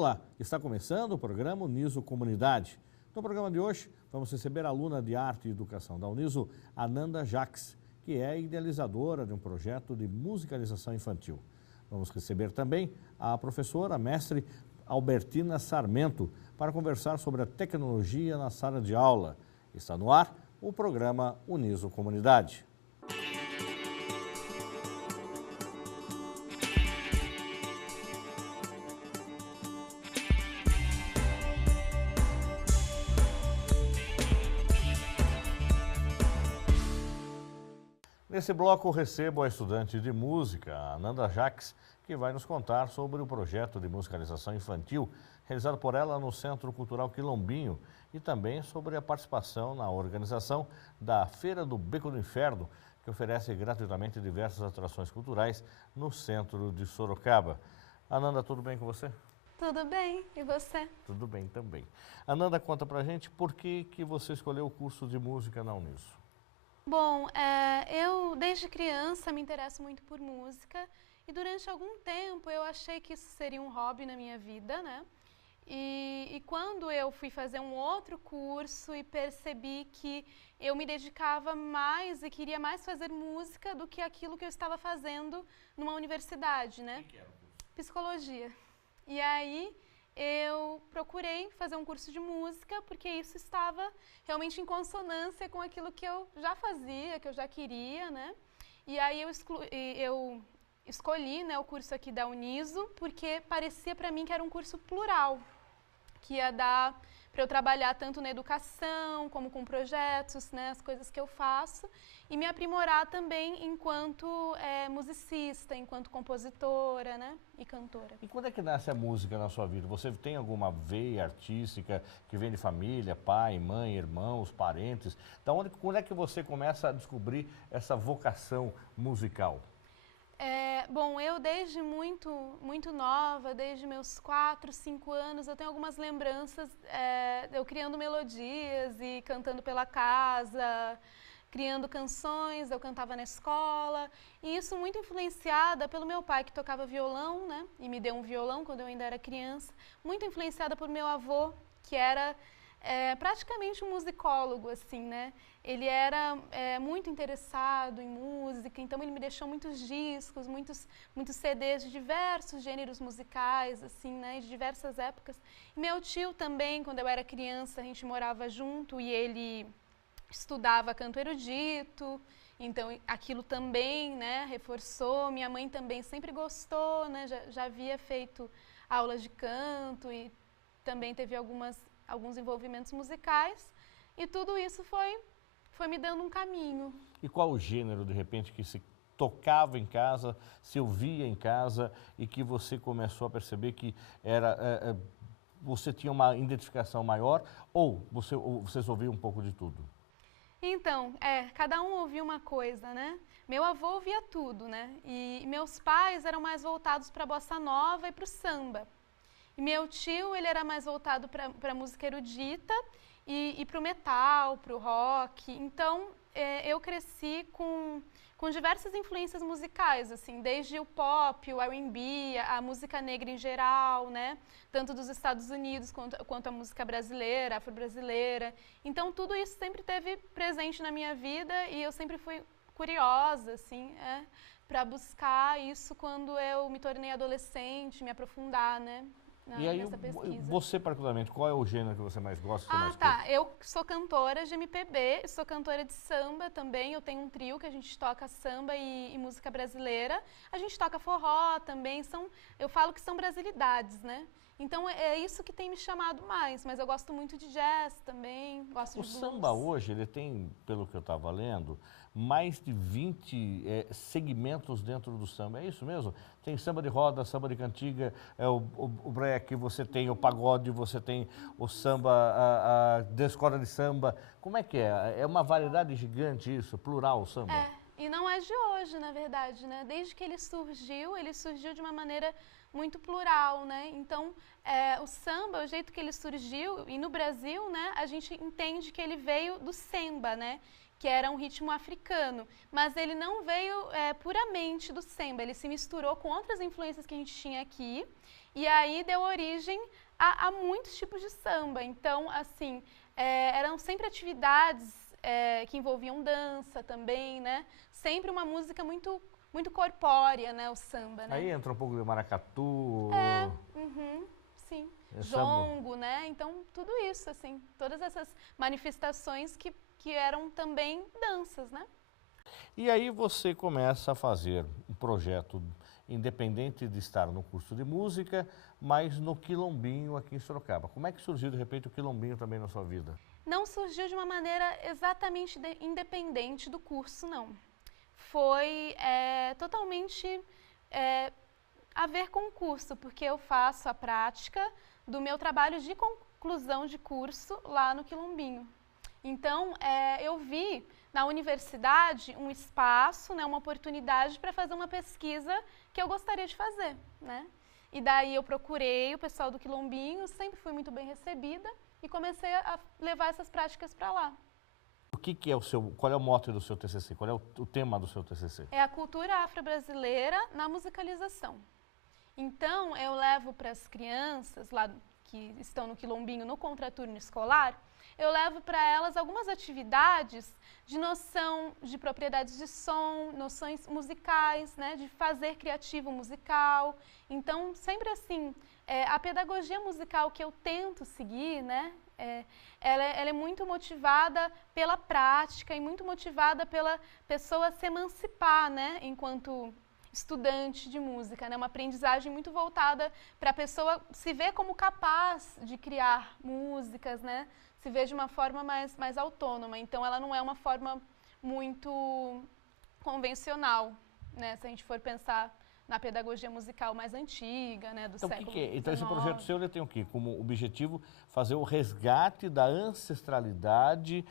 Olá, está começando o programa Uniso Comunidade. No programa de hoje, vamos receber a aluna de Arte e Educação da Uniso, Ananda Jacques, que é idealizadora de um projeto de musicalização infantil. Vamos receber também a professora mestre Albertina Sarmento para conversar sobre a tecnologia na sala de aula. Está no ar o programa Uniso Comunidade. Nesse bloco recebo a estudante de música, Ananda Jacques, que vai nos contar sobre o projeto de musicalização infantil realizado por ela no Centro Cultural Quilombinho e também sobre a participação na organização da Feira do Beco do Inferno, que oferece gratuitamente diversas atrações culturais no centro de Sorocaba. Ananda, tudo bem com você? Tudo bem, e você? Tudo bem também. Ananda, conta pra gente por que você escolheu o curso de música na Uniso. Bom, eu desde criança me interesso muito por música e durante algum tempo eu achei que isso seria um hobby na minha vida, né? E quando eu fui fazer um outro curso e percebi que eu me dedicava mais e queria mais fazer música do que aquilo que eu estava fazendo numa universidade, né? O que era o curso? Psicologia. E aí eu procurei fazer um curso de música porque isso estava realmente em consonância com aquilo que eu já fazia, que eu já queria, né? E aí eu escolhi, né, o curso aqui da Uniso porque parecia para mim que era um curso plural, que ia dar para eu trabalhar tanto na educação como com projetos, né, as coisas que eu faço, e me aprimorar também enquanto musicista, enquanto compositora, né, e cantora. E quando é que nasce a música na sua vida? Você tem alguma veia artística que vem de família, pai, mãe, irmãos, parentes? Então, quando é que você começa a descobrir essa vocação musical? Bom, eu desde muito nova, desde meus 4, 5 anos, eu tenho algumas lembranças, eu criando melodias e cantando pela casa, criando canções, eu cantava na escola, e isso muito influenciada pelo meu pai que tocava violão, né, e me deu um violão quando eu ainda era criança, muito influenciada por meu avô, que era praticamente um musicólogo, assim, né? Ele era muito interessado em música, então ele me deixou muitos discos, muitos CDs de diversos gêneros musicais, assim, né? De diversas épocas. E meu tio também, quando eu era criança, a gente morava junto e ele estudava canto erudito, então aquilo também, né, reforçou. Minha mãe também sempre gostou, né? Já havia feito aulas de canto e também teve alguns envolvimentos musicais, e tudo isso foi me dando um caminho. E qual o gênero, de repente, que se tocava em casa, se ouvia em casa e que você começou a perceber que você tinha uma identificação maior ou vocês ouviam um pouco de tudo? Então, cada um ouvia uma coisa, né? Meu avô ouvia tudo, né? E meus pais eram mais voltados para a bossa nova e para o samba. E meu tio, ele era mais voltado para a música erudita e para o metal, para o rock. Então, eu cresci com diversas influências musicais, assim, desde o pop, o R&B, a música negra em geral, né? Tanto dos Estados Unidos quanto a música brasileira, afro-brasileira. Então, tudo isso sempre esteve presente na minha vida e eu sempre fui curiosa, assim, para buscar isso quando eu me tornei adolescente, me aprofundar, né? E aí, você particularmente, qual é o gênero que você mais gosta? Eu sou cantora de MPB, sou cantora de samba também, eu tenho um trio que a gente toca samba e música brasileira, a gente toca forró também, eu falo que são brasilidades, né? Então é isso que tem me chamado mais, mas eu gosto muito de jazz também, gosto de blues. O samba hoje, ele tem, pelo que eu estava lendo, mais de 20 segmentos dentro do samba, é isso mesmo? Tem samba de roda, samba de cantiga, o break, você tem o pagode, você tem o samba, a escola de samba. Como é que é? É uma variedade gigante isso, plural o samba? E não é de hoje, na verdade, né? Desde que ele surgiu de uma maneira muito plural, né? Então, o samba, o jeito que ele surgiu, e no Brasil, né, a gente entende que ele veio do semba, né? Que era um ritmo africano, mas ele não veio puramente do semba, ele se misturou com outras influências que a gente tinha aqui E aí deu origem a muitos tipos de samba. Então, assim, eram sempre atividades que envolviam dança também, né? Sempre uma música muito corpórea, né? O samba, né? Aí entra um pouco de maracatu. Sim. Samba. Jongo, né? Então, tudo isso, assim, todas essas manifestações que eram também danças, né? E aí você começa a fazer um projeto independente de estar no curso de música, mas no Quilombinho aqui em Sorocaba. Como é que surgiu, de repente, o Quilombinho também na sua vida? Não surgiu de uma maneira exatamente independente do curso, não. Foi totalmente a ver com o curso, porque eu faço a prática do meu trabalho de conclusão de curso lá no Quilombinho. Então, eu vi na universidade um espaço, né, uma oportunidade para fazer uma pesquisa que eu gostaria de fazer, né? E daí eu procurei o pessoal do Quilombinho, sempre fui muito bem recebida e comecei a levar essas práticas para lá. O que é qual é o mote do seu TCC? Qual é o tema do seu TCC? É a cultura afro-brasileira na musicalização. Então, eu levo para as crianças lá que estão no Quilombinho no contraturno escolar, eu levo para elas algumas atividades de noção de propriedades de som, noções musicais, né, de fazer criativo musical. Então, sempre assim, a pedagogia musical que eu tento seguir, né, ela é muito motivada pela prática e muito motivada pela pessoa se emancipar, né, enquanto estudante de música, né? Uma aprendizagem muito voltada para a pessoa se ver como capaz de criar músicas, né? Se ver de uma forma mais autônoma. Então, ela não é uma forma muito convencional, né? Se a gente for pensar na pedagogia musical mais antiga, né? Do século XIX. Então, esse projeto seu ele tem o quê? Como objetivo fazer o resgate da ancestralidade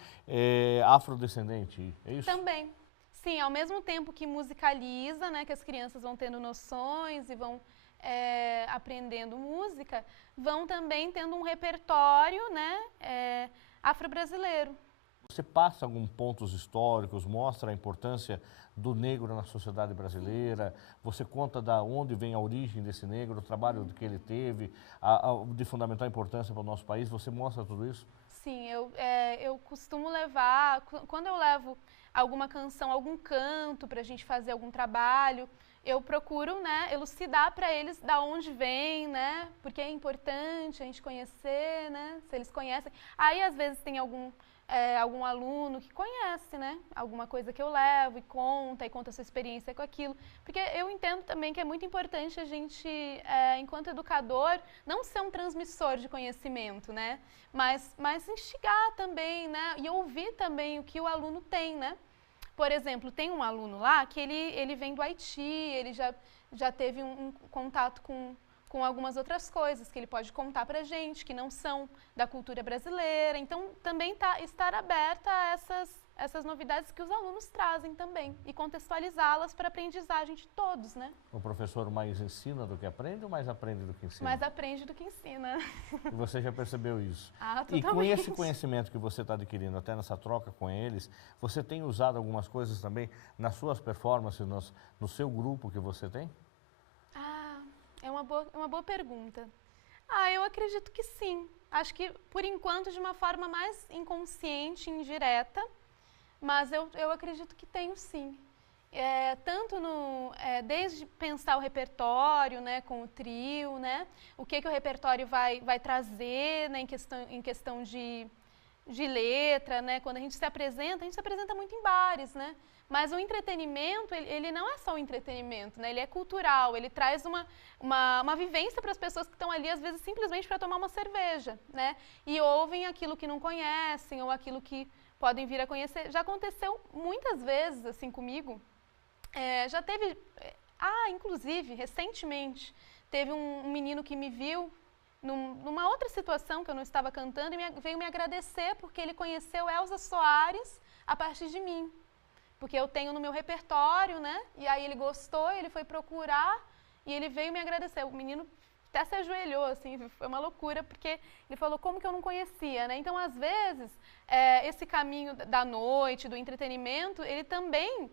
afrodescendente, é isso? Também. Sim, ao mesmo tempo que musicaliza, né, que as crianças vão tendo noções e vão aprendendo música, vão também tendo um repertório, né, afro-brasileiro. Você passa alguns pontos históricos, mostra a importância do negro na sociedade brasileira, você conta da onde vem a origem desse negro, o trabalho que ele teve, de fundamental importância para o nosso país, você mostra tudo isso? Sim, eu costumo levar, quando eu levo alguma canção, algum canto para a gente fazer algum trabalho, eu procuro, né, elucidar para eles da onde vem, né, porque é importante a gente conhecer, né, se eles conhecem. Aí, às vezes, tem algum aluno que conhece, né, alguma coisa que eu levo e conta a sua experiência com aquilo. Porque eu entendo também que é muito importante a gente, enquanto educador, não ser um transmissor de conhecimento, né, mas instigar também, né, e ouvir também o que o aluno tem, né. Por exemplo, tem um aluno lá que ele vem do Haiti, ele já teve um contato com algumas outras coisas que ele pode contar pra gente, que não são da cultura brasileira. Então, também estar aberta a essas novidades que os alunos trazem também e contextualizá-las para a aprendizagem de todos, né? O professor mais ensina do que aprende ou mais aprende do que ensina? Mais aprende do que ensina. E você já percebeu isso? Ah, totalmente. E com esse conhecimento que você está adquirindo, até nessa troca com eles, você tem usado algumas coisas também nas suas performances, no seu grupo que você tem? É uma boa pergunta. Eu acredito que sim. Acho que, por enquanto, de uma forma mais inconsciente, indireta, mas eu acredito que tenho sim. Tanto desde pensar o repertório, né, com o trio, né, o que o repertório vai trazer, né, em questão de letra, né, quando a gente se apresenta muito em bares, né, mas o entretenimento, ele não é só o entretenimento, né, ele é cultural, ele traz uma vivência para as pessoas que estão ali, às vezes, simplesmente para tomar uma cerveja, né, e ouvem aquilo que não conhecem ou aquilo que podem vir a conhecer. Já aconteceu muitas vezes, assim, comigo. Já teve, inclusive, recentemente, teve um menino que me viu numa outra situação que eu não estava cantando e veio me agradecer porque ele conheceu Elza Soares a partir de mim. Porque eu tenho no meu repertório, né? E aí ele gostou, ele foi procurar e ele veio me agradecer. O menino até se ajoelhou, assim, foi uma loucura, porque ele falou como que eu não conhecia, né? Então, às vezes, esse caminho da noite, do entretenimento, ele também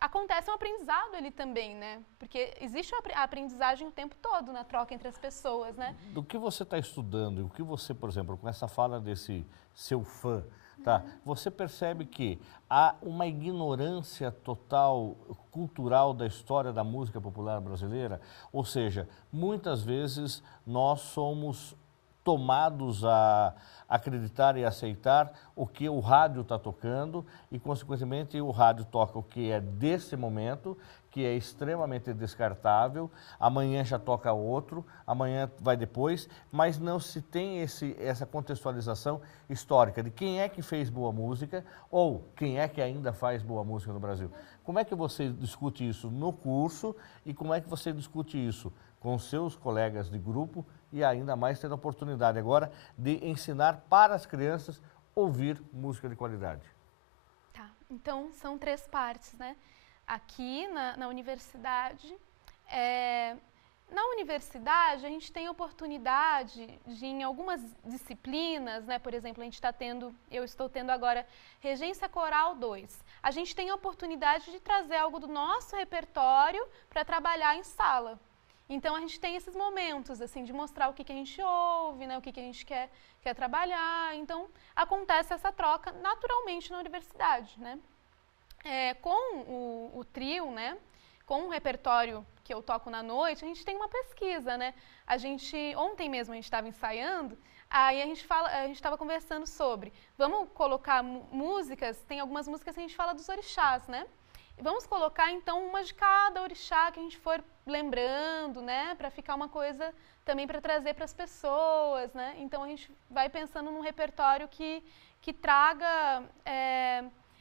acontece um aprendizado ali também, né? Porque existe a aprendizagem o tempo todo na troca entre as pessoas, né? Do que você está estudando e o que você, por exemplo, com essa fala desse seu fã, tá? Você percebe que há uma ignorância total cultural da história da música popular brasileira? Ou seja, muitas vezes nós somos tomados a acreditar e aceitar o que o rádio está tocando e, consequentemente, o rádio toca o que é desse momento, que é extremamente descartável, amanhã já toca outro, amanhã vai depois, mas não se tem essa contextualização histórica de quem é que fez boa música ou quem é que ainda faz boa música no Brasil. Como é que você discute isso no curso e como é que você discute isso com seus colegas de grupo e ainda mais tendo a oportunidade agora de ensinar para as crianças ouvir música de qualidade? Tá, então são 3 partes, né? Aqui na universidade, a gente tem a oportunidade de, em algumas disciplinas, né? Por exemplo, eu estou tendo agora Regência Coral 2. A gente tem a oportunidade de trazer algo do nosso repertório para trabalhar em sala. Então, a gente tem esses momentos, assim, de mostrar o que a gente ouve, né, o que a gente quer trabalhar. Então, acontece essa troca naturalmente na universidade, né? Com o trio, né, com o repertório que eu toco na noite, a gente tem uma pesquisa, né? Ontem mesmo a gente estava ensaiando, aí a gente estava conversando sobre, vamos colocar músicas, tem algumas músicas que a gente fala dos orixás, né? Vamos colocar, então, uma de cada orixá que a gente for lembrando, né? Para ficar uma coisa também para trazer para as pessoas, né? Então, a gente vai pensando num repertório que traga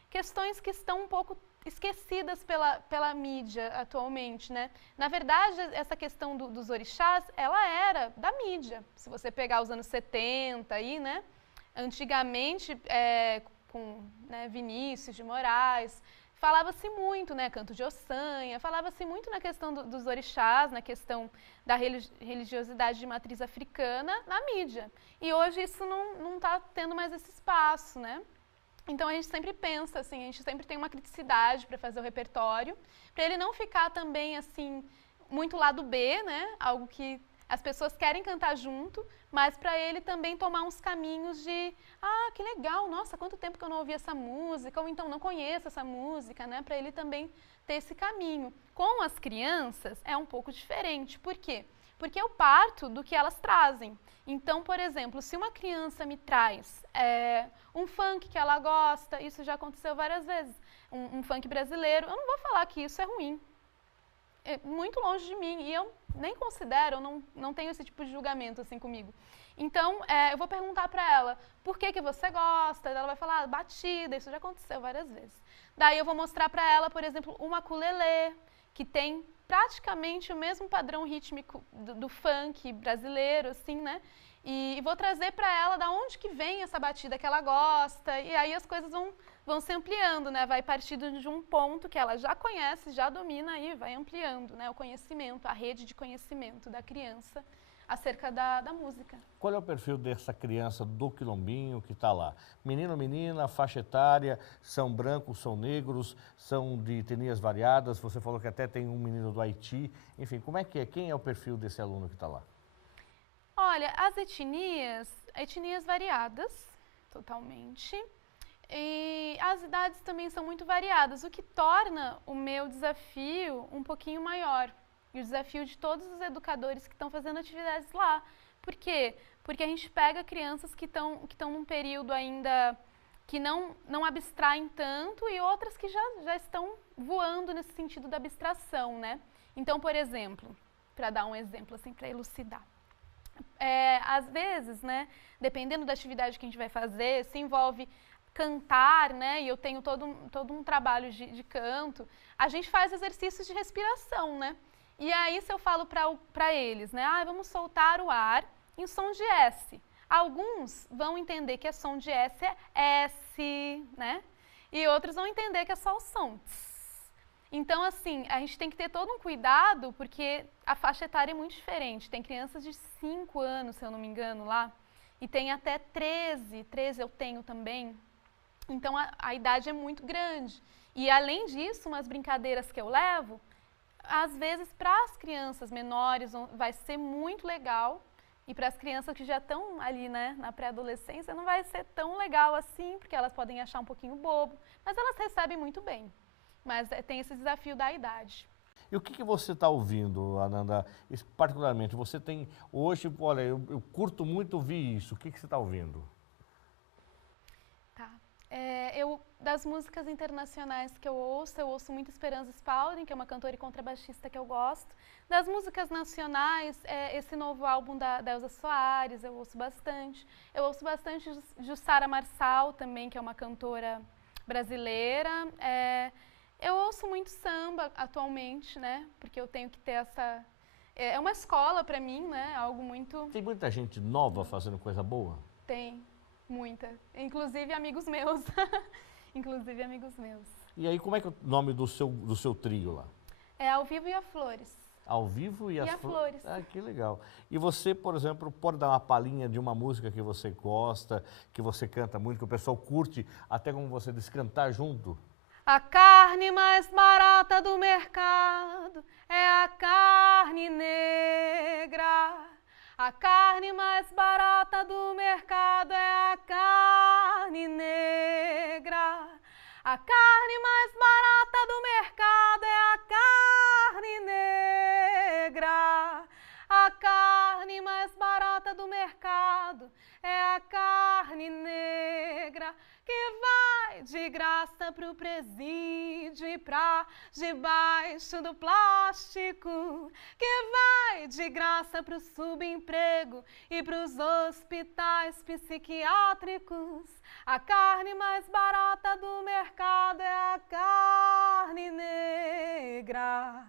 questões que estão um pouco esquecidas pela mídia atualmente, né? Na verdade, essa questão dos orixás, ela era da mídia. Se você pegar os anos 70 aí, né? Antigamente, com Vinícius de Moraes, falava-se muito, né, canto de Ossanha, falava-se muito na questão dos orixás, na questão da religiosidade de matriz africana na mídia. E hoje isso não está tendo mais esse espaço, né? Então a gente sempre pensa, assim, a gente sempre tem uma criticidade para fazer o repertório, para ele não ficar também, assim, muito lado B, né? Algo que as pessoas querem cantar junto, mas para ele também tomar uns caminhos de que legal, nossa, quanto tempo que eu não ouvi essa música, ou então não conheço essa música, né? Para ele também ter esse caminho. Com as crianças é um pouco diferente. Por quê? Porque eu parto do que elas trazem. Então, por exemplo, se uma criança me traz um funk que ela gosta, isso já aconteceu várias vezes, um funk brasileiro, eu não vou falar que isso é ruim. É muito longe de mim, e eu nem considero, eu não tenho esse tipo de julgamento assim comigo. Então, eu vou perguntar para ela, por que você gosta? Ela vai falar, batida, isso já aconteceu várias vezes. Daí eu vou mostrar para ela, por exemplo, uma ukulele, que tem praticamente o mesmo padrão rítmico do funk brasileiro, assim, né? E vou trazer para ela da onde que vem essa batida que ela gosta, e aí as coisas vão se ampliando, né? Vai partindo de um ponto que ela já conhece, já domina e vai ampliando, né? O conhecimento, a rede de conhecimento da criança acerca da música. Qual é o perfil dessa criança do Quilombinho que está lá? Menino, menina, faixa etária, são brancos, são negros, são de etnias variadas, você falou que até tem um menino do Haiti, enfim, como é que é? Quem é o perfil desse aluno que está lá? Olha, as etnias variadas, totalmente. E as idades também são muito variadas, o que torna o meu desafio um pouquinho maior. E o desafio de todos os educadores que estão fazendo atividades lá. Por quê? Porque a gente pega crianças que estão num período ainda que não abstraem tanto e outras que já estão voando nesse sentido da abstração, né? Então, por exemplo, para dar um exemplo assim, para elucidar. Às vezes, né, dependendo da atividade que a gente vai fazer, se envolve cantar, né, e eu tenho todo um trabalho de canto, a gente faz exercícios de respiração, né? E aí, se eu falo para eles, né, vamos soltar o ar em som de S. Alguns vão entender que é som de S é S, né? E outros vão entender que é só o som. Então, assim, a gente tem que ter todo um cuidado, porque a faixa etária é muito diferente. Tem crianças de 5 anos, se eu não me engano, lá, e tem até 13 eu tenho também. Então, a idade é muito grande. E além disso, umas brincadeiras que eu levo, às vezes para as crianças menores vai ser muito legal. E para as crianças que já estão ali, né, na pré-adolescência, não vai ser tão legal assim, porque elas podem achar um pouquinho bobo, mas elas recebem muito bem. Mas tem esse desafio da idade. E o que você está ouvindo, Ananda? Particularmente, você tem hoje, olha, eu curto muito ouvir isso. O que você está ouvindo? Tá. Das músicas internacionais que eu ouço muito Esperanza Spalding, que é uma cantora e contrabaixista que eu gosto. Das músicas nacionais, esse novo álbum da Elza Soares, eu ouço bastante. Eu ouço bastante Jussara Marçal também, que é uma cantora brasileira. Eu ouço muito samba atualmente, né? Porque eu tenho que ter essa... É uma escola para mim, né? Algo muito... Tem muita gente nova fazendo coisa boa? Tem, muita. Inclusive amigos meus. Inclusive amigos meus. E aí, como é que é o nome do seu trio lá? É Ao Vivo e a Flores. Ao Vivo e as Flores. Ah, que legal. E você, por exemplo, pode dar uma palhinha de uma música que você gosta, que você canta muito, que o pessoal curte, até como você diz, cantar junto? A carne mais barata do mercado é a carne negra. A carne mais barata do mercado é a carne negra. A carne mais barata do mercado é a carne negra. A carne mais barata do mercado é a carne negra. Que vai de graça pro presídio e pra debaixo do plástico. Que vai de graça pro subemprego e pros hospitais psiquiátricos. A carne mais barata do mercado é a carne negra.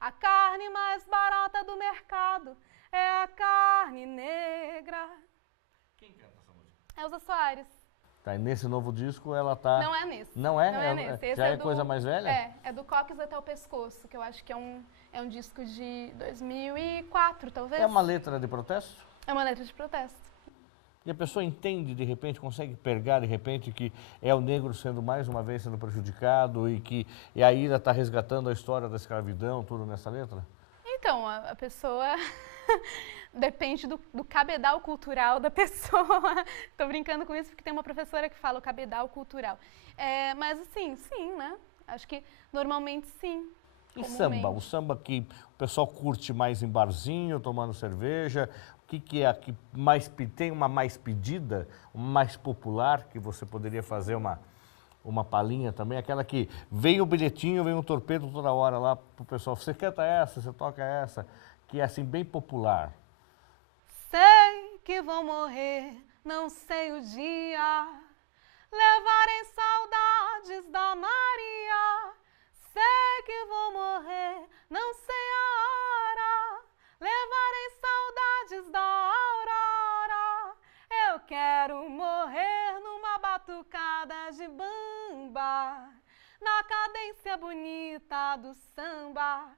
A carne mais barata do mercado é a carne negra. Quem canta essa música? Elza Soares. Tá, e nesse novo disco ela tá... Não é nesse. Não é? Não é nesse. Esse Já é coisa mais velha? É do Coques até o Pescoço, que eu acho que é um disco de 2004, talvez. É uma letra de protesto? É uma letra de protesto. E a pessoa entende, de repente, consegue pegar, de repente, que é o negro sendo, mais uma vez, sendo prejudicado e que a Aida está resgatando a história da escravidão, tudo nessa letra? Então, a pessoa... Depende do cabedal cultural da pessoa. Tô brincando com isso porque tem uma professora que fala o cabedal cultural. Mas assim, sim, né? Acho que normalmente sim. E samba? O samba que o pessoal curte mais em barzinho, tomando cerveja. O que é a que mais tem uma mais pedida, uma mais popular, que você poderia fazer uma palhinha também? Aquela que vem o bilhetinho, vem um torpedo toda hora lá pro pessoal. Você canta essa, você toca essa, que é assim bem popular. Sei que vou morrer, não sei o dia, levarem saudades da Maria. Sei que vou morrer, não sei a hora, levarem saudades da aurora. Eu quero morrer numa batucada de bamba, na cadência bonita do samba.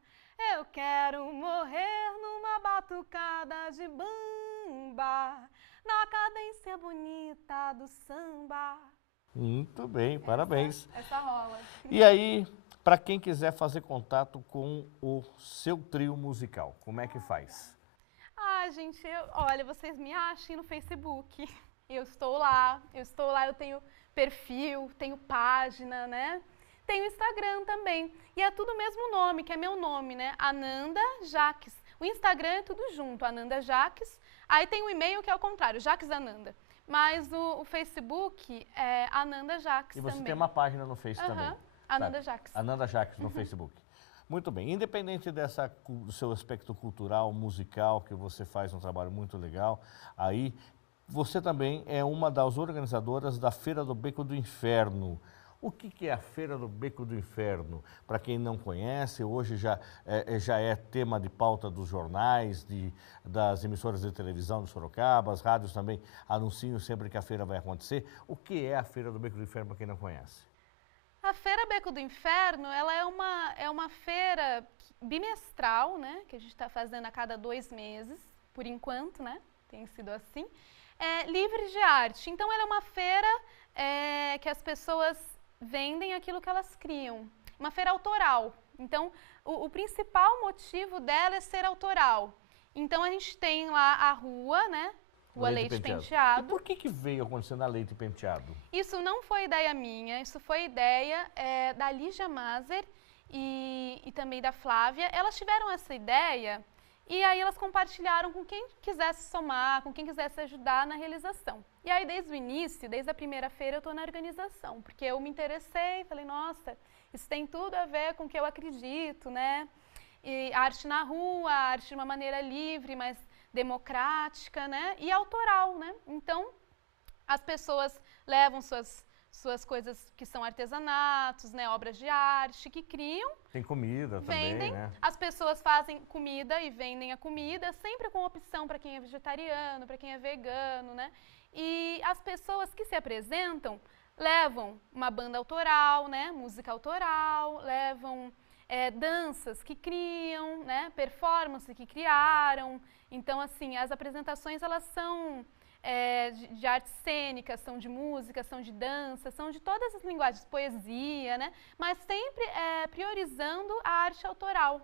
Eu quero morrer numa batucada de bamba, na cadência bonita do samba. Muito bem, parabéns. Essa rola. E aí, para quem quiser fazer contato com o seu trio musical, como é que faz? Gente, olha, vocês me achem no Facebook. Eu estou lá, eu tenho perfil, tenho página, né? Tenho Instagram também. E é tudo o mesmo nome, que é meu nome, né? Ananda Jaques. O Instagram é tudo junto, Ananda Jaques. Aí tem o e-mail que é o contrário, Jaques Ananda. Mas o Facebook é Ananda Jaques também. E você tem uma página no Face também. Ananda Jaques. Ananda Jaques no Facebook. Muito bem. Independente do seu aspecto cultural, musical, que você faz um trabalho muito legal, aí você também é uma das organizadoras da Feira do Beco do Inferno. O que é a Feira do Beco do Inferno? Para quem não conhece, hoje já é tema de pauta dos jornais, das emissoras de televisão de Sorocaba, as rádios também anunciam sempre que a feira vai acontecer. O que é a Feira do Beco do Inferno, para quem não conhece? A Feira Beco do Inferno, ela é uma feira bimestral, né? Que a gente está fazendo a cada 2 meses, por enquanto, né? Tem sido assim. Livre de arte. Então, ela é uma feira que as pessoas vendem aquilo que elas criam. Uma feira autoral. Então, o principal motivo dela é ser autoral. Então, a gente tem lá a rua, né? Rua Leite Penteado. E por que veio acontecendo a Leite Penteado? Isso não foi ideia minha, isso foi ideia da Lígia Maser e também da Flávia. Elas tiveram essa ideia e aí elas compartilharam com quem quisesse somar, com quem quisesse ajudar na realização. E aí, desde o início, desde a primeira feira, eu estou na organização, porque eu me interessei, falei, nossa, isso tem tudo a ver com o que eu acredito, né? E arte na rua, arte de uma maneira livre, mas democrática, né? E autoral, né? Então, as pessoas levam suas coisas que são artesanatos, né? Obras de arte, que criam. Tem comida também, vendem, né? As pessoas fazem comida e vendem a comida, sempre com opção para quem é vegetariano, para quem é vegano, né? E as pessoas que se apresentam levam uma banda autoral, né? Música autoral, levam danças que criam, né? Performance que criaram. Então, assim, as apresentações, elas são de artes cênicas, são de música, são de dança, são de todas as linguagens, poesia, né? Mas sempre priorizando a arte autoral.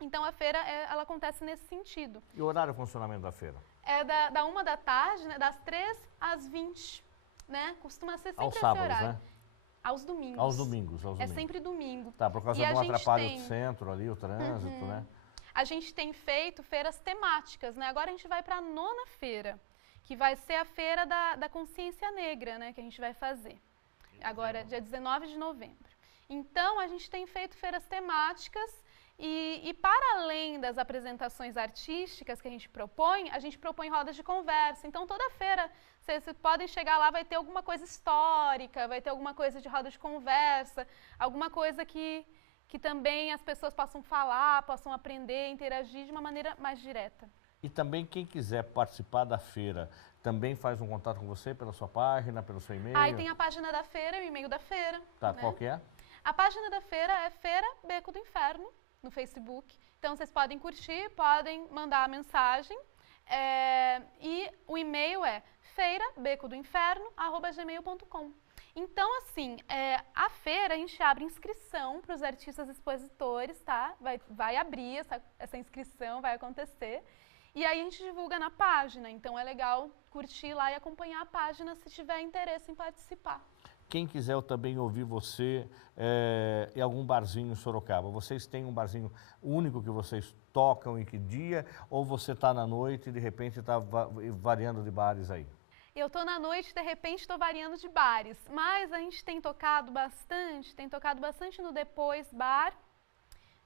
Então, a feira, ela acontece nesse sentido. E o horário de funcionamento da feira? É da 1 da tarde, né? Das 3 às 20, né? Costuma ser sempre esse sábados, horário. Né? Aos domingos. Aos domingos. É sempre domingo. Tá, por causa de um atrapalho do centro ali, o trânsito, né? A gente tem feito feiras temáticas, né? Agora a gente vai para a 9ª feira, que vai ser a feira da consciência negra, né? Que a gente vai fazer. Agora, dia 19 de novembro. Então, a gente tem feito feiras temáticas e para além das apresentações artísticas que a gente propõe rodas de conversa. Então, toda feira, vocês podem chegar lá, vai ter alguma coisa histórica, vai ter alguma coisa de roda de conversa, alguma coisa que também as pessoas possam falar, possam aprender, interagir de uma maneira mais direta. E também quem quiser participar da feira, também faz um contato com você pela sua página, pelo seu e-mail? Aí tem a página da feira e o e-mail da feira. Tá, né? Qual que é? A página da feira é Feira Beco do Inferno, no Facebook. Então, vocês podem curtir, podem mandar a mensagem. E o e-mail é feirabecodoinferno@gmail.com. Então, assim, a feira, a gente abre inscrição para os artistas expositores, tá? Vai abrir essa inscrição, vai acontecer. E aí a gente divulga na página. Então, é legal curtir lá e acompanhar a página se tiver interesse em participar. Quem quiser também ouvir você em algum barzinho em Sorocaba, vocês têm um barzinho único que vocês tocam em que dia? Ou você está na noite e de repente está variando de bares aí? Eu estou na noite, de repente estou variando de bares, mas a gente tem tocado bastante no Depois Bar,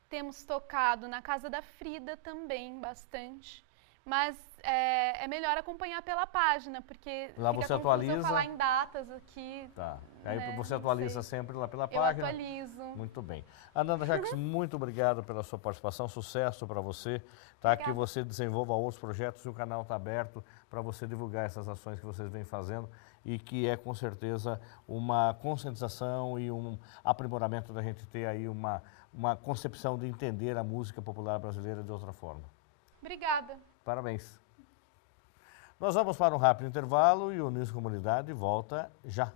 temos tocado na Casa da Frida também bastante, mas é melhor acompanhar pela página, porque lá você atualiza. Eu falar em datas aqui. Tá. Aí né, você atualiza sempre lá pela página. Eu atualizo. Muito bem. Ananda Jacques, muito obrigado pela sua participação, sucesso para você, tá? Que você desenvolva outros projetos e o canal está aberto para você divulgar essas ações que vocês vêm fazendo e que é com certeza uma conscientização e um aprimoramento da gente ter aí uma concepção de entender a música popular brasileira de outra forma. Obrigada. Parabéns. Nós vamos para um rápido intervalo e o News Comunidade volta já.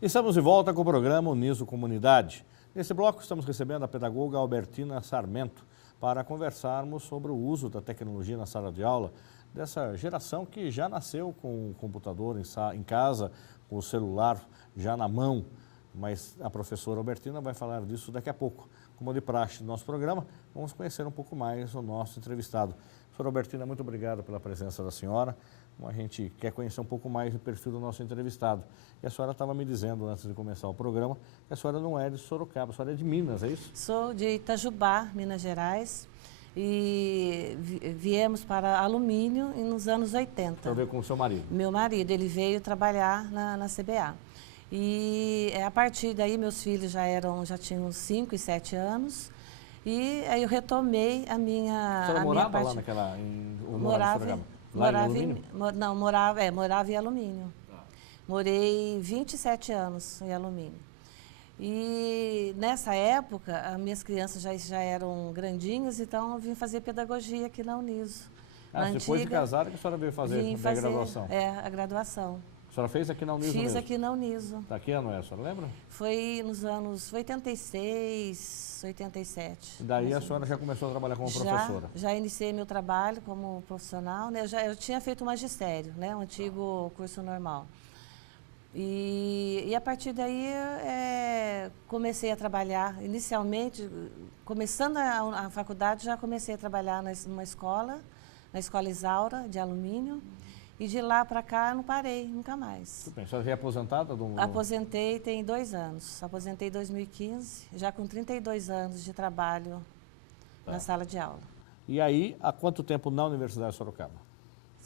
Estamos de volta com o programa Uniso Comunidade. Nesse bloco estamos recebendo a pedagoga Albertina Sarmento para conversarmos sobre o uso da tecnologia na sala de aula, dessa geração que já nasceu com o computador em casa, com o celular já na mão. Mas a professora Albertina vai falar disso daqui a pouco. Como de praxe do nosso programa, vamos conhecer um pouco mais o nosso entrevistado. Professora Albertina, muito obrigado pela presença da senhora. A gente quer conhecer um pouco mais do perfil do nosso entrevistado. E a senhora estava me dizendo, antes de começar o programa, que a senhora não é de Sorocaba, a senhora é de Minas, é isso? Sou de Itajubá, Minas Gerais. e viemos para alumínio nos anos 80. Para ver com o seu marido. Meu marido, ele veio trabalhar na CBA. E a partir daí meus filhos já tinham 5 e 7 anos. E aí eu retomei a minha... A senhora morava parte... lá naquela... Morava em alumínio. Morei 27 anos em alumínio. E nessa época, as minhas crianças já eram grandinhas, então eu vim fazer pedagogia aqui na Uniso. Depois de casada que a senhora veio fazer a graduação? A graduação. A senhora fez aqui na Uniso Fiz mesmo? aqui na Uniso. Tá aqui, não é? A senhora lembra? Foi nos anos 86, 87. E daí a senhora já começou a trabalhar como professora? Já iniciei meu trabalho como profissional, né? Eu tinha feito o magistério, né? Um antigo curso normal. E a partir daí comecei a trabalhar. Inicialmente, começando a faculdade, já comecei a trabalhar numa escola, na Escola Isaura, de alumínio. E de lá para cá não parei, nunca mais. Tudo bem. A senhora já é aposentada? Aposentei tem 2 anos. Aposentei em 2015, já com 32 anos de trabalho na sala de aula. E aí, há quanto tempo na Universidade de Sorocaba?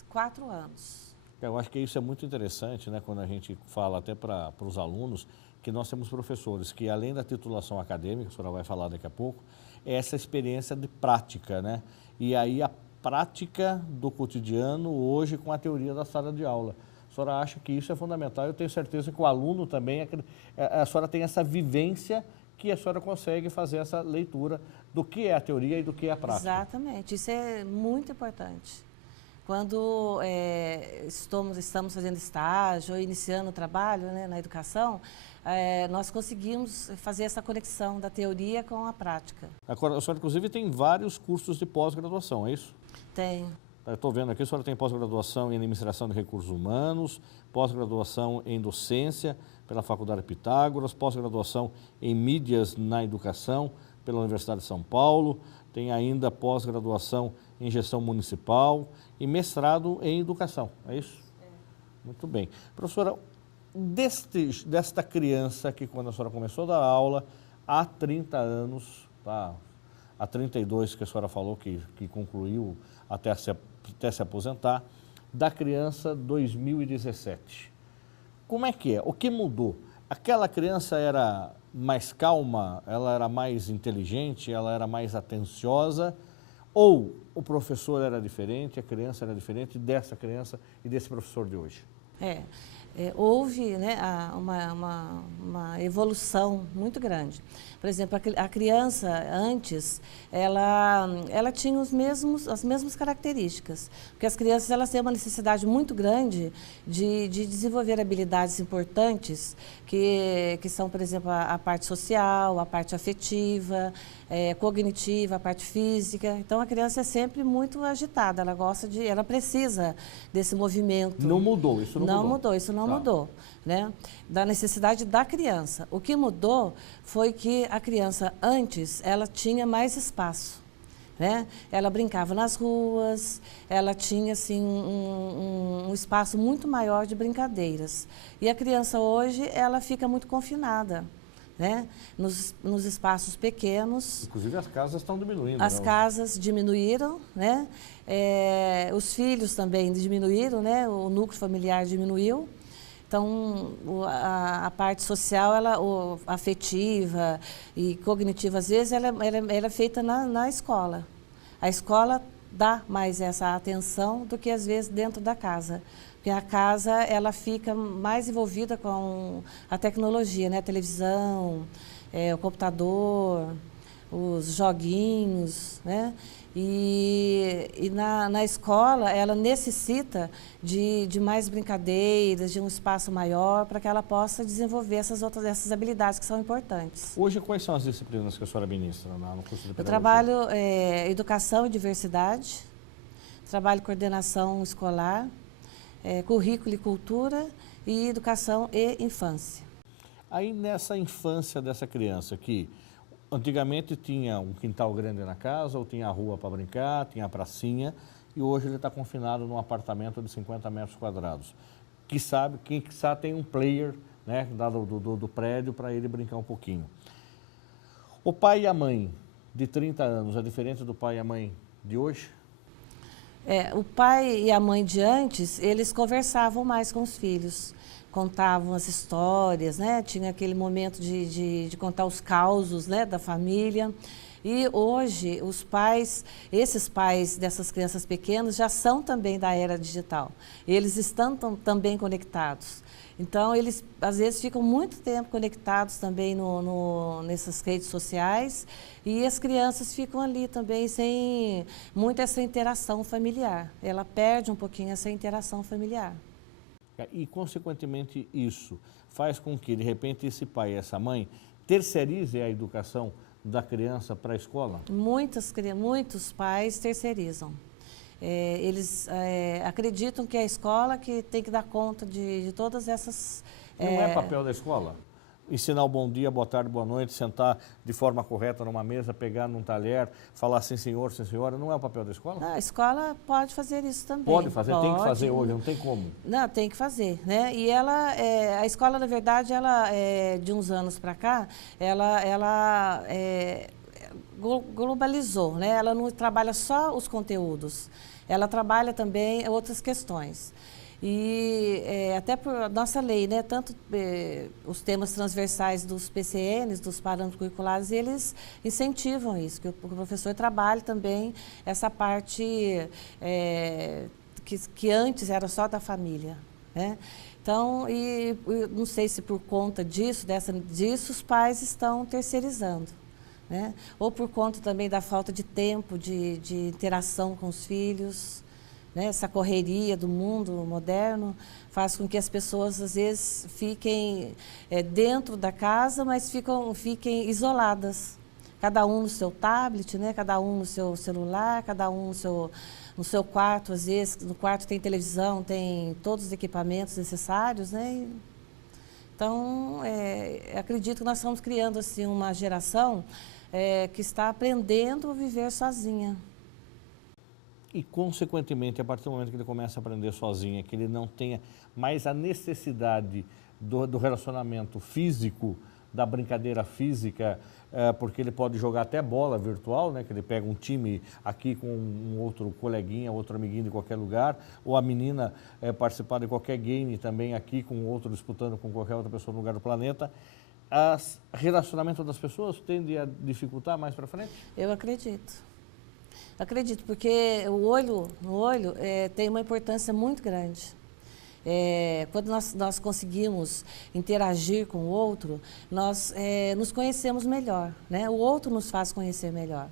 4 anos. Eu acho que isso é muito interessante, né, quando a gente fala até para os alunos, que nós temos professores que, além da titulação acadêmica, a senhora vai falar daqui a pouco, é essa experiência de prática, né? E aí a prática do cotidiano hoje com a teoria da sala de aula. A senhora acha que isso é fundamental? Eu tenho certeza que o aluno também, a senhora tem essa vivência que a senhora consegue fazer essa leitura do que é a teoria e do que é a prática. Exatamente, isso é muito importante. Quando estamos fazendo estágio ou iniciando o trabalho, né, na educação, nós conseguimos fazer essa conexão da teoria com a prática. Agora, a senhora, inclusive, tem vários cursos de pós-graduação, é isso? Tenho. Eu estou vendo aqui, a senhora tem pós-graduação em Administração de Recursos Humanos, pós-graduação em Docência pela Faculdade Pitágoras, pós-graduação em Mídias na Educação pela Universidade de São Paulo, tem ainda pós-graduação em Gestão Municipal e mestrado em Educação, é isso? É. Muito bem. Professora, desta criança que quando a senhora começou a dar aula, há 30 anos, tá? Há 32 que a senhora falou que concluiu até se aposentar, da criança 2017. Como é que é? O que mudou? Aquela criança era mais calma, ela era mais inteligente, ela era mais atenciosa, ou o professor era diferente, a criança era diferente dessa criança e desse professor de hoje? Houve, né, uma evolução muito grande. Por exemplo, a criança antes, ela tinha as mesmas características, porque as crianças elas têm uma necessidade muito grande de desenvolver habilidades importantes, que são, por exemplo, a parte social, a parte afetiva, cognitiva, a parte física. Então a criança é sempre muito agitada, ela precisa desse movimento. Não mudou, isso não mudou. Não mudou, isso não mudou, né? Da necessidade da criança. O que mudou foi que a criança antes, ela tinha mais espaço, né? Ela brincava nas ruas, ela tinha assim um espaço muito maior de brincadeiras. E a criança hoje, ela fica muito confinada, né? Nos espaços pequenos. Inclusive as casas estão diminuindo. As casas diminuíram, né? Os filhos também diminuíram, né? O núcleo familiar diminuiu. Então, a parte social, afetiva e cognitiva, às vezes, ela é feita na escola. A escola dá mais essa atenção do que, às vezes, dentro da casa. Porque a casa, ela fica mais envolvida com a tecnologia, né? A televisão, o computador, os joguinhos, né? E na escola, ela necessita de mais brincadeiras, de um espaço maior, para que ela possa desenvolver essas habilidades que são importantes. Hoje, quais são as disciplinas que a senhora ministra no curso de pedagogia? Eu trabalho Educação e Diversidade, trabalho Coordenação Escolar, Currículo e Cultura e Educação e Infância. Aí, nessa infância dessa criança que antigamente tinha um quintal grande na casa, ou tinha a rua para brincar, tinha a pracinha, e hoje ele está confinado num apartamento de 50 metros quadrados. Quem sabe tem um player, né, do prédio para ele brincar um pouquinho. O pai e a mãe de 30 anos é diferente do pai e a mãe de hoje? O pai e a mãe de antes, eles conversavam mais com os filhos, contavam as histórias, né? Tinha aquele momento de contar os causos, né, da família. E hoje, os pais, esses pais dessas crianças pequenas já são também da era digital. Eles estão também conectados. Então, eles, às vezes, ficam muito tempo conectados também nessas redes sociais e as crianças ficam ali também sem muito essa interação familiar. Ela perde um pouquinho essa interação familiar. E, consequentemente, isso faz com que, de repente, esse pai e essa mãe terceirize a educação da criança para a escola? Muitos pais terceirizam. Eles acreditam que é a escola que tem que dar conta de todas essas... Não é papel da escola? Ensinar o bom dia, boa tarde, boa noite, sentar de forma correta numa mesa, pegar num talher, falar sim senhor, sim senhora, não é o papel da escola? A escola pode fazer isso também. Pode fazer, tem que fazer hoje, não tem como. Não, tem que fazer, né? E a escola, na verdade, ela, de uns anos para cá, ela globalizou, né? Ela não trabalha só os conteúdos, ela trabalha também outras questões. E até por nossa lei, né, tanto os temas transversais dos PCNs, dos parâmetros curriculares, eles incentivam isso, que o professor trabalhe também essa parte que antes era só da família, né? Então, não sei se por conta disso, os pais estão terceirizando, né? Ou por conta também da falta de tempo, de interação com os filhos. Né, essa correria do mundo moderno faz com que as pessoas, às vezes, fiquem dentro da casa, mas fiquem isoladas. Cada um no seu tablet, né, cada um no seu celular, cada um no seu quarto. Às vezes, no quarto tem televisão, tem todos os equipamentos necessários. Né? Então, acredito que nós estamos criando assim, uma geração que está aprendendo a viver sozinha. E, consequentemente, a partir do momento que ele começa a aprender sozinho, que ele não tenha mais a necessidade do relacionamento físico, da brincadeira física, porque ele pode jogar até bola virtual, né, que ele pega um time aqui com um outro coleguinha, outro amiguinho de qualquer lugar, ou a menina participar de qualquer game também aqui com outro disputando com qualquer outra pessoa no lugar do planeta. O relacionamento das pessoas tende a dificultar mais para frente? Eu acredito. Acredito, porque o olho no olho tem uma importância muito grande. Quando nós conseguimos interagir com o outro, nós nos conhecemos melhor, né? O outro nos faz conhecer melhor.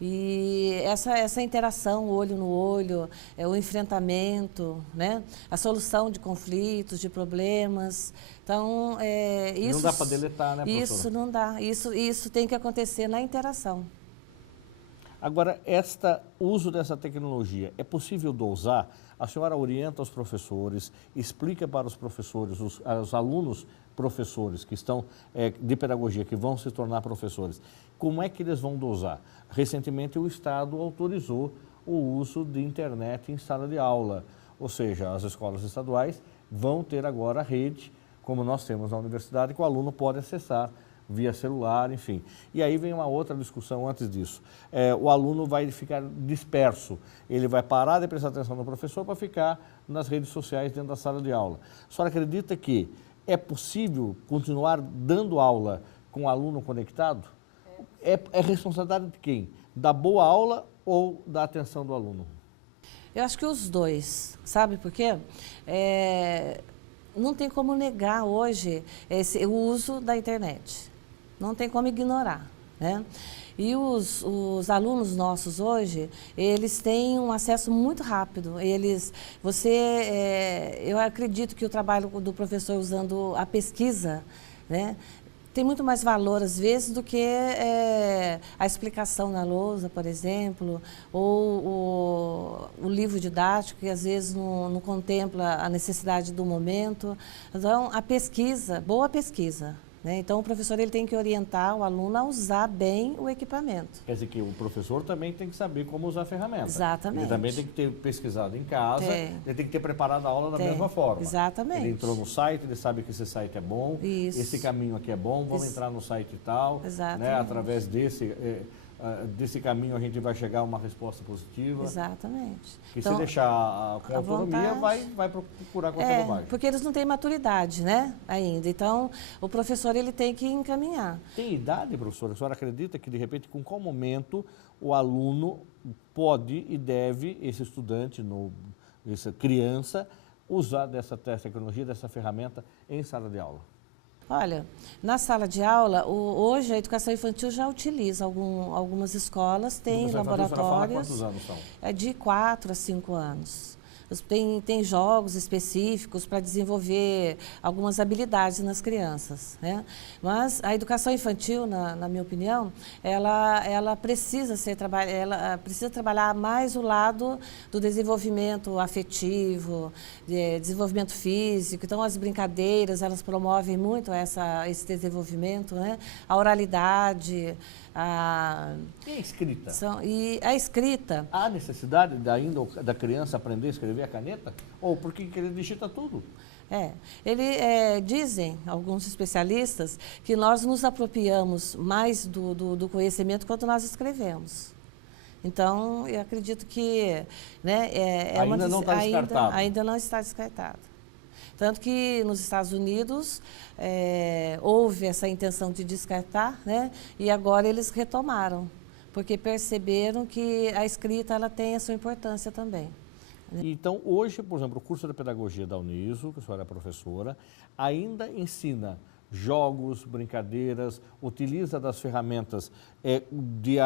E essa interação, olho no olho, o enfrentamento, né? A solução de conflitos, de problemas. Então, isso... Não dá para deletar, né, professora? Isso não dá. Isso tem que acontecer na interação. Agora, o uso dessa tecnologia, é possível dosar? A senhora orienta os professores, explica para os professores, os alunos professores que estão de pedagogia, que vão se tornar professores, como é que eles vão dosar? Recentemente, o Estado autorizou o uso de internet em sala de aula, ou seja, as escolas estaduais vão ter agora a rede, como nós temos na universidade, que o aluno pode acessar via celular, enfim. E aí vem uma outra discussão antes disso. O aluno vai ficar disperso, ele vai parar de prestar atenção no professor para ficar nas redes sociais dentro da sala de aula. A senhora acredita que é possível continuar dando aula com o aluno conectado? É responsabilidade de quem? Da boa aula ou da atenção do aluno? Eu acho que os dois, sabe por quê? Não tem como negar hoje o uso da internet. Não tem como ignorar, né? E os alunos nossos hoje, eles têm um acesso muito rápido. Eu acredito que o trabalho do professor usando a pesquisa, né, tem muito mais valor, às vezes, do que a explicação na lousa, por exemplo, ou o livro didático, que às vezes não contempla a necessidade do momento. Então, a pesquisa, boa pesquisa. Né? Então, o professor ele tem que orientar o aluno a usar bem o equipamento. Quer dizer que o professor também tem que saber como usar a ferramenta. Exatamente. Ele também tem que ter pesquisado em casa, ele tem que ter preparado a aula da mesma forma. Exatamente. Ele entrou no site, ele sabe que esse site é bom, Isso. Esse caminho aqui é bom, vamos entrar no site e tal, Exatamente. né? Através desse... desse caminho a gente vai chegar a uma resposta positiva. Exatamente. Que então, se deixar com autonomia, vai procurar qualquer bobagem. Porque eles não têm maturidade, né, ainda. Então, o professor ele tem que encaminhar. Tem idade, professora? A senhora acredita que, de repente, com qual momento o aluno pode e deve, esse estudante, essa criança, usar dessa tecnologia, dessa ferramenta em sala de aula? Olha, na sala de aula, hoje a educação infantil já utiliza algumas escolas, tem laboratórios. Quantos anos são? É de 4 a 5 anos. Tem jogos específicos para desenvolver algumas habilidades nas crianças, né? Mas a educação infantil, na minha opinião, ela precisa trabalhar mais o lado do desenvolvimento afetivo, desenvolvimento físico. Então, as brincadeiras, elas promovem muito esse desenvolvimento, né? A oralidade, E a escrita? E a escrita... Há necessidade ainda da criança aprender a escrever a caneta? Ou porque ele digita tudo? Dizem alguns especialistas que nós nos apropriamos mais do conhecimento quando nós escrevemos. Então, eu acredito que... né, ainda não está descartado. Ainda não está descartado. Tanto que nos Estados Unidos houve essa intenção de descartar, né? E agora eles retomaram, porque perceberam que a escrita ela tem a sua importância também. Então, hoje, por exemplo, o curso de pedagogia da Uniso, que a senhora é professora, ainda ensina jogos, brincadeiras, utiliza das ferramentas de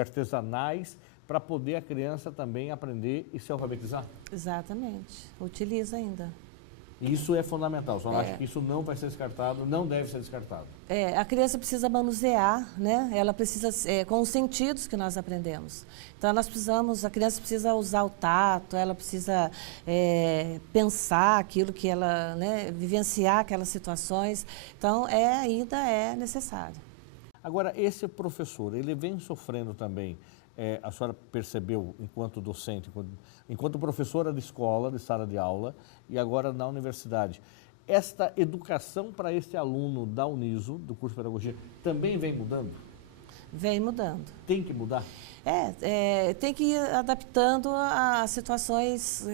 artesanais para poder a criança também aprender e se alfabetizar? Exatamente, utiliza ainda. Isso é fundamental, a senhora acha que isso não vai ser descartado, não deve ser descartado? A criança precisa manusear, né? Ela precisa, com os sentidos que nós aprendemos. Então, a criança precisa usar o tato, ela precisa pensar aquilo que ela, né? Vivenciar aquelas situações. Então, ainda é necessário. Agora, esse professor, ele vem sofrendo também, a senhora percebeu, enquanto docente, enquanto professora de escola, de sala de aula, e agora na universidade, esta educação para este aluno da Uniso, do curso de pedagogia, também vem mudando? Vem mudando. Tem que mudar? Tem que ir adaptando a situações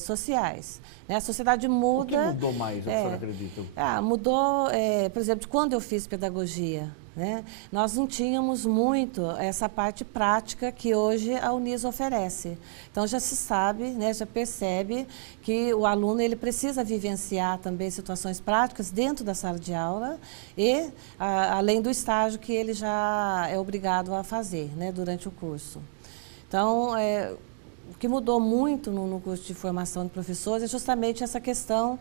sociais. Né? A sociedade muda. O que mudou mais, a senhora acredita? Mudou, por exemplo, quando eu fiz pedagogia, né? Nós não tínhamos muito essa parte prática que hoje a Uniso oferece. Então já se sabe, né, já percebe que o aluno ele precisa vivenciar também situações práticas dentro da sala de aula e além do estágio que ele já é obrigado a fazer, né, durante o curso. Então, o que mudou muito no curso de formação de professores é justamente essa questão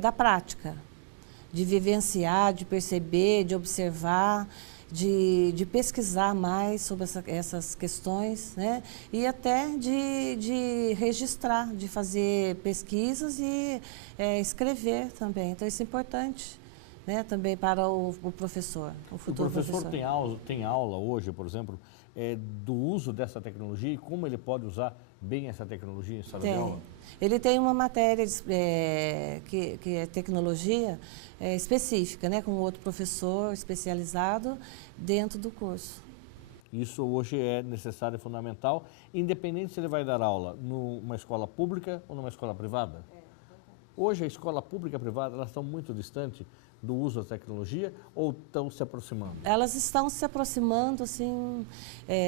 da prática. De vivenciar, de perceber, de observar, de pesquisar mais sobre essas questões, né? E até de registrar, de fazer pesquisas e escrever também. Então, isso é importante, né? Também para o professor, o futuro professor. O professor tem aula hoje, por exemplo, do uso dessa tecnologia e como ele pode usar bem essa tecnologia em sala de aula? Ele tem uma matéria que é tecnologia específica, né, com outro professor especializado dentro do curso. Isso hoje é necessário e fundamental, independente se ele vai dar aula numa escola pública ou numa escola privada? Hoje a escola pública e a privada, elas estão muito distantes do uso da tecnologia ou estão se aproximando? Elas estão se aproximando, sim,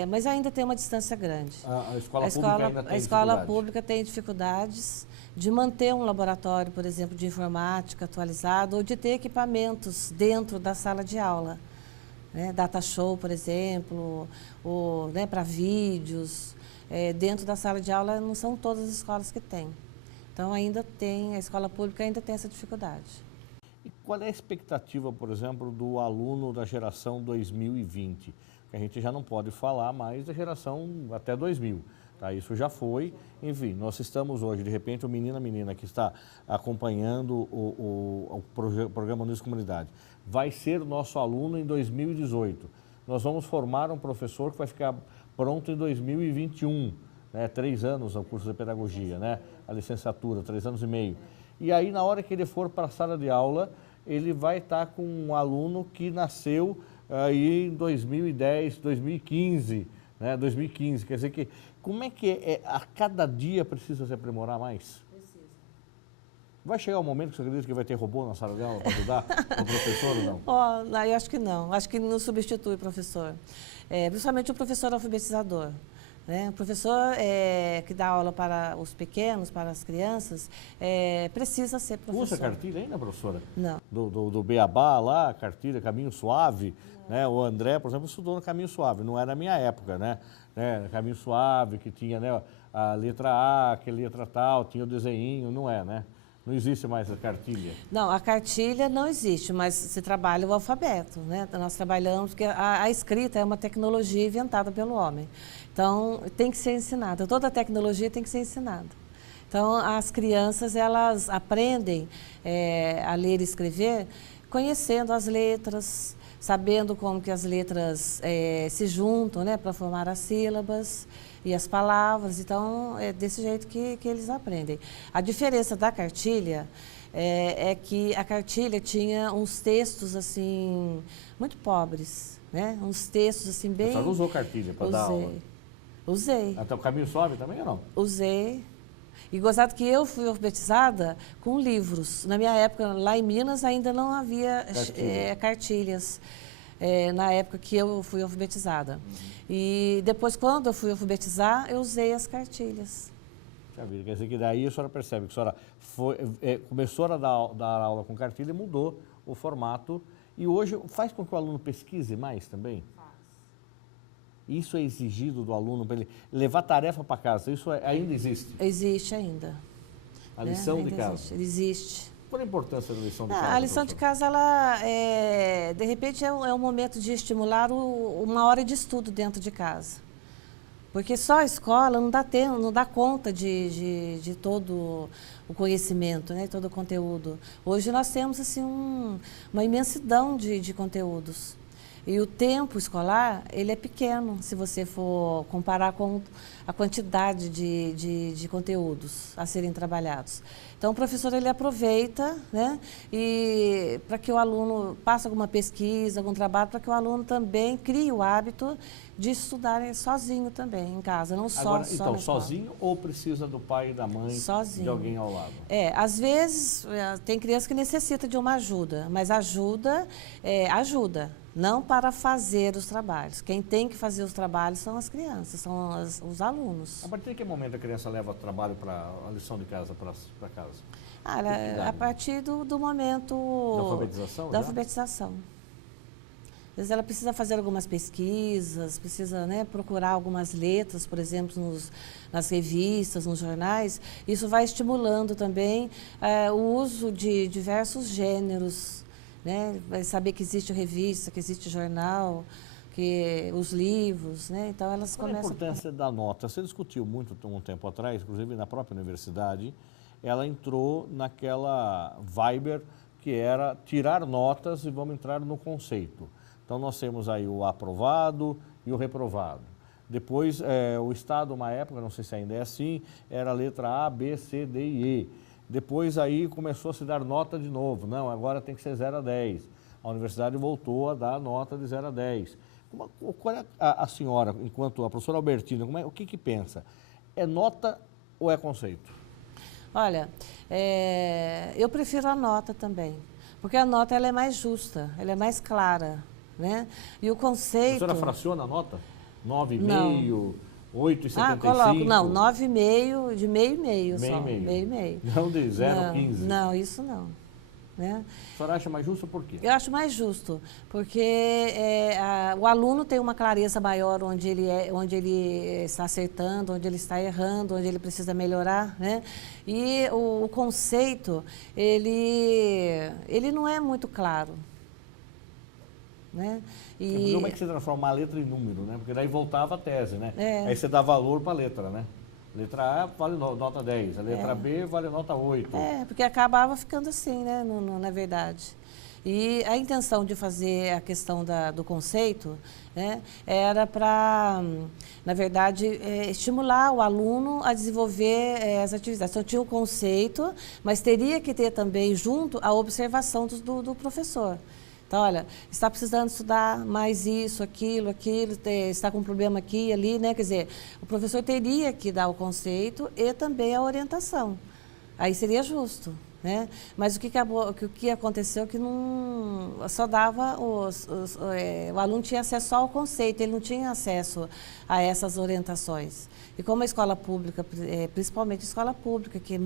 mas ainda tem uma distância grande. A escola pública ainda tem dificuldades? A escola pública tem dificuldades de manter um laboratório, por exemplo, de informática atualizado ou de ter equipamentos dentro da sala de aula. Né? Data show, por exemplo, ou, né, para vídeos. Dentro da sala de aula não são todas as escolas que têm. Então, a escola pública ainda tem essa dificuldade. E qual é a expectativa, por exemplo, do aluno da geração 2020? Que a gente já não pode falar mais da geração até 2000. Tá? Isso já foi. Enfim, nós estamos hoje, de repente, o menina que está acompanhando o programa Uniso Comunidade, vai ser nosso aluno em 2018. Nós vamos formar um professor que vai ficar pronto em 2021. Né, 3 anos ao curso de pedagogia, né, a licenciatura, 3 anos e meio. E aí, na hora que ele for para a sala de aula, ele vai estar com um aluno que nasceu aí em 2010, 2015, né? 2015, quer dizer que, como é que a cada dia precisa se aprimorar mais? Vai chegar um momento que você acredita que vai ter robô na sala de aula para ajudar o professor ou não? Oh, eu acho que não. Acho que não substitui o professor. Principalmente o professor alfabetizador. Né? O professor que dá aula para os pequenos, para as crianças, precisa ser professor. Usa cartilha ainda, professora? Não. Do Beabá lá, cartilha Caminho Suave, né? O André, por exemplo, estudou no Caminho Suave, não era a minha época, né? Caminho Suave, que tinha, né, a letra A, que letra tal, tinha o desenho, não é, né? Não existe mais a cartilha? Não, a cartilha não existe, mas se trabalha o alfabeto, né? Nós trabalhamos, porque a escrita é uma tecnologia inventada pelo homem. Então, tem que ser ensinada. Toda a tecnologia tem que ser ensinada. Então, as crianças, elas aprendem a ler e escrever conhecendo as letras, sabendo como que as letras se juntam, né, para formar as sílabas e as palavras. Então, é desse jeito que eles aprendem. A diferença da cartilha é que a cartilha tinha uns textos, assim, muito pobres, né? Uns textos, assim, bem... A senhora usou cartilha para dar aula? Usei. Até o Caminho Suave também ou não? Usei. E gozado que eu fui alfabetizada com livros. Na minha época, lá em Minas, ainda não havia cartilhas. Na época que eu fui alfabetizada. E depois, quando eu fui alfabetizar, eu usei as cartilhas. Quer dizer que daí a senhora percebe que a senhora começou a dar aula com cartilha e mudou o formato. E hoje faz com que o aluno pesquise mais também? Faz. Isso é exigido do aluno para ele levar tarefa para casa? Isso ainda existe? Existe ainda. A lição de casa? Existe. Qual a importância da lição de casa? A lição de casa, ela, de repente, é um momento de estimular uma hora de estudo dentro de casa. Porque só a escola não dá conta de todo o conhecimento, né, todo o conteúdo. Hoje nós temos assim, uma imensidão de conteúdos. E o tempo escolar, ele é pequeno, se você for comparar com a quantidade de conteúdos a serem trabalhados. Então, o professor, ele aproveita, né, e para que o aluno passe alguma pesquisa, algum trabalho, para que o aluno também crie o hábito de estudar sozinho também, em casa, não só Agora, só então, na escola. sozinho ou precisa do pai e da mãe, sozinho, de alguém ao lado? Às vezes, tem criança que necessita de uma ajuda, mas ajuda, não para fazer os trabalhos. Quem tem que fazer os trabalhos são as crianças, são os alunos. A partir de que momento a criança leva o trabalho para a lição de casa para casa? A partir do momento da alfabetização? Da alfabetização. Às vezes ela precisa fazer algumas pesquisas, precisa, né, procurar algumas letras, por exemplo, nas revistas, nos jornais. Isso vai estimulando também o uso de diversos gêneros, né? Vai saber que existe revista, que existe jornal, que os livros, né? Então elas começam... Qual a importância da nota? Você discutiu muito um tempo atrás, inclusive na própria universidade, ela entrou naquela Viber que era tirar notas e vamos entrar no conceito. Então nós temos aí o aprovado e o reprovado. Depois o Estado, uma época, não sei se ainda é assim, era a letra A, B, C, D e E. Depois aí começou a se dar nota de novo. Não, agora tem que ser 0 a 10. A universidade voltou a dar nota de 0 a 10. Qual é a senhora, enquanto a professora Albertina, o que pensa? É nota ou é conceito? Olha, eu prefiro a nota também, porque a nota ela é mais justa, ela é mais clara, né? E o conceito... A senhora fraciona a nota? 9,5, 8,75? Coloco, não, 9,5, de meio e meio só. Meio e meio. Não de 0 a 15? Não, isso não. Né? A senhora acha mais justo por quê? Eu acho mais justo, porque o aluno tem uma clareza maior onde ele está acertando, onde ele está errando, onde ele precisa melhorar, né? E o conceito, ele não é muito claro. Né? E como é que você transforma a letra em número, né? Porque daí voltava a tese, né? É. Aí você dá valor para a letra, né? Letra A vale nota 10, a letra B vale nota 8. Porque acabava ficando assim, né? Na verdade. E a intenção de fazer a questão do conceito, né, era para, na verdade, estimular o aluno a desenvolver as atividades. Então, tinha o conceito, mas teria que ter também junto a observação do professor. Então, olha, está precisando estudar mais isso, aquilo, está com um problema aqui, ali, né? Quer dizer, o professor teria que dar o conceito e também a orientação. Aí seria justo, né? Mas o que aconteceu é que não só dava, o aluno tinha acesso só ao conceito, ele não tinha acesso a essas orientações. E como a escola pública, principalmente a escola pública, que é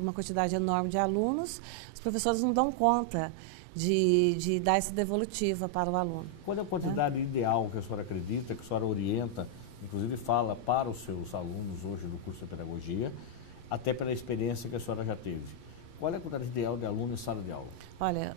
uma quantidade enorme de alunos, os professores não dão conta de dar essa devolutiva para o aluno. Qual é a quantidade ideal que a senhora acredita, que a senhora orienta, inclusive fala para os seus alunos hoje do curso de pedagogia, até pela experiência que a senhora já teve? Qual é a quantidade ideal de aluno em sala de aula? Olha,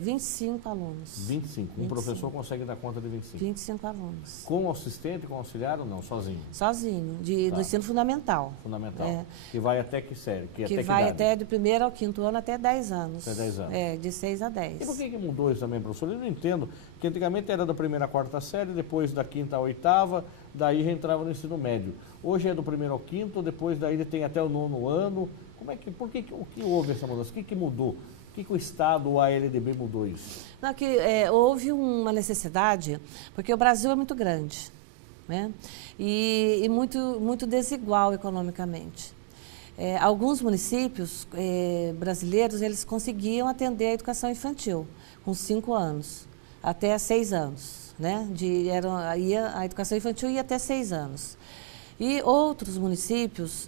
25 alunos. 25. Um professor consegue dar conta de 25? 25 alunos. Com assistente, com auxiliar ou não? Sozinho? Sozinho, do ensino fundamental. Fundamental. É. Que vai até que série? Que vai até do 1º ao 5º ano até 10 anos. Até 10 anos. É, de 6 a 10. E por que mudou isso também, professor? Eu não entendo, que antigamente era da 1ª à 4ª série, depois da 5ª à 8ª, daí já entrava no ensino médio. Hoje é do 1º ao 5º, depois daí ele tem até o 9º ano. O que houve essa mudança? O que mudou? O que o Estado, o ALDB mudou isso? Não, houve uma necessidade, porque o Brasil é muito grande, né? E muito desigual economicamente. Alguns municípios brasileiros, eles conseguiam atender a educação infantil com 5 anos, até 6 anos, né? A educação infantil ia até 6 anos. E outros municípios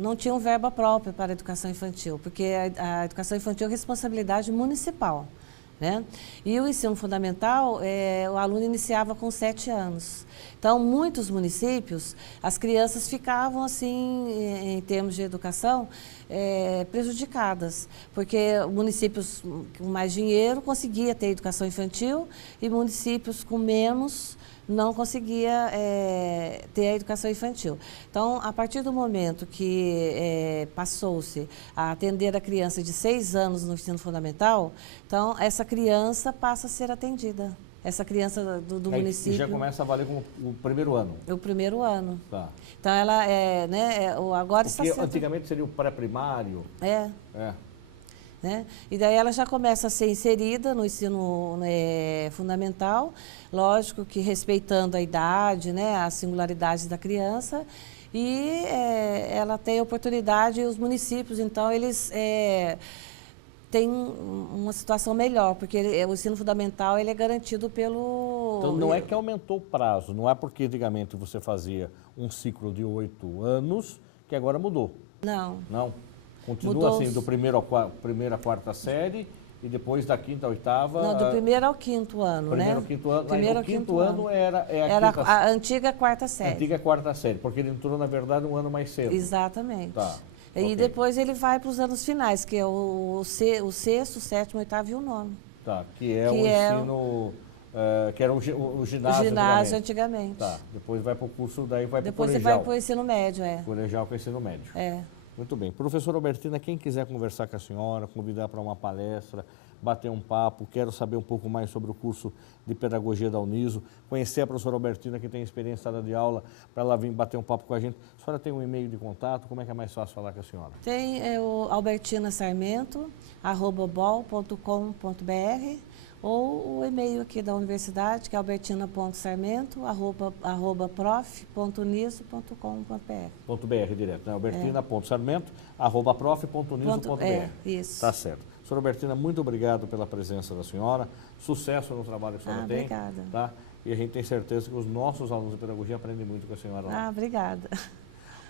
não tinham verba própria para a educação infantil, porque a educação infantil é responsabilidade municipal, né? E o ensino fundamental, o aluno iniciava com 7 anos. Então, muitos municípios, as crianças ficavam, assim, em termos de educação, prejudicadas, porque municípios com mais dinheiro conseguiam ter educação infantil e municípios com menos não conseguia ter a educação infantil. Então, a partir do momento que passou-se a atender a criança de 6 anos no ensino fundamental, então essa criança passa a ser atendida. Essa criança do município... Já começa a valer como o 1º ano? O 1º ano. Tá. Então, ela agora está sendo... Antigamente seria o pré-primário? É. Né? E daí ela já começa a ser inserida no ensino fundamental, lógico que respeitando a idade, né, as singularidades da criança, e ela tem oportunidade, os municípios, então, eles têm uma situação melhor, porque o ensino fundamental ele é garantido pelo... Então, não é que aumentou o prazo, não é porque antigamente você fazia um ciclo de 8 anos, que agora mudou. Não. Não? Continua assim, do 1º à 4ª série e depois da 5ª à 8ª... Não, do 1º ao 5º ano, né? 1º ao 5º ano. Primeiro ao 5º ano era a antiga 4ª série. A antiga 4ª série, porque ele entrou, na verdade, um ano mais cedo. Exatamente. Tá. E Okay. depois ele vai para os anos finais, que é o 6º, o 7º, o 8º e o 9º. Tá, que é o ensino... que era o ginásio. O ginásio antigamente. Tá, depois vai para o curso, daí vai para o colegial. Depois você vai para o ensino médio, Colegial com o ensino médio. Muito bem. Professora Albertina, quem quiser conversar com a senhora, convidar para uma palestra, bater um papo, quero saber um pouco mais sobre o curso de pedagogia da Uniso, conhecer a professora Albertina, que tem experiência em sala de aula, para ela vir bater um papo com a gente. A senhora tem um e-mail de contato? Como é que é mais fácil falar com a senhora? Tem o albertinasarmento@bol.com.br ou o e-mail aqui da universidade, que é albertina.sarmento@prof.uniso.com.br. .br direto, né? albertina.sarmento@prof.uniso.br. Isso. Tá certo. Senhora Albertina, muito obrigado pela presença da senhora. Sucesso no trabalho que a senhora tem. Obrigada. Tá? E a gente tem certeza que os nossos alunos de pedagogia aprendem muito com a senhora lá. Obrigada.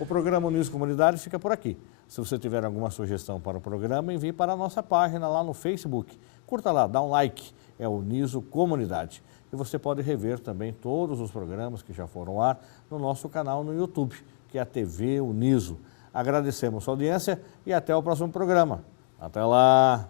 O programa Uniso Comunidade fica por aqui. Se você tiver alguma sugestão para o programa, envie para a nossa página lá no Facebook. Curta lá, dá um like, é o Uniso Comunidade. E você pode rever também todos os programas que já foram ao ar no nosso canal no YouTube, que é a TV Uniso. Agradecemos a sua audiência e até o próximo programa. Até lá!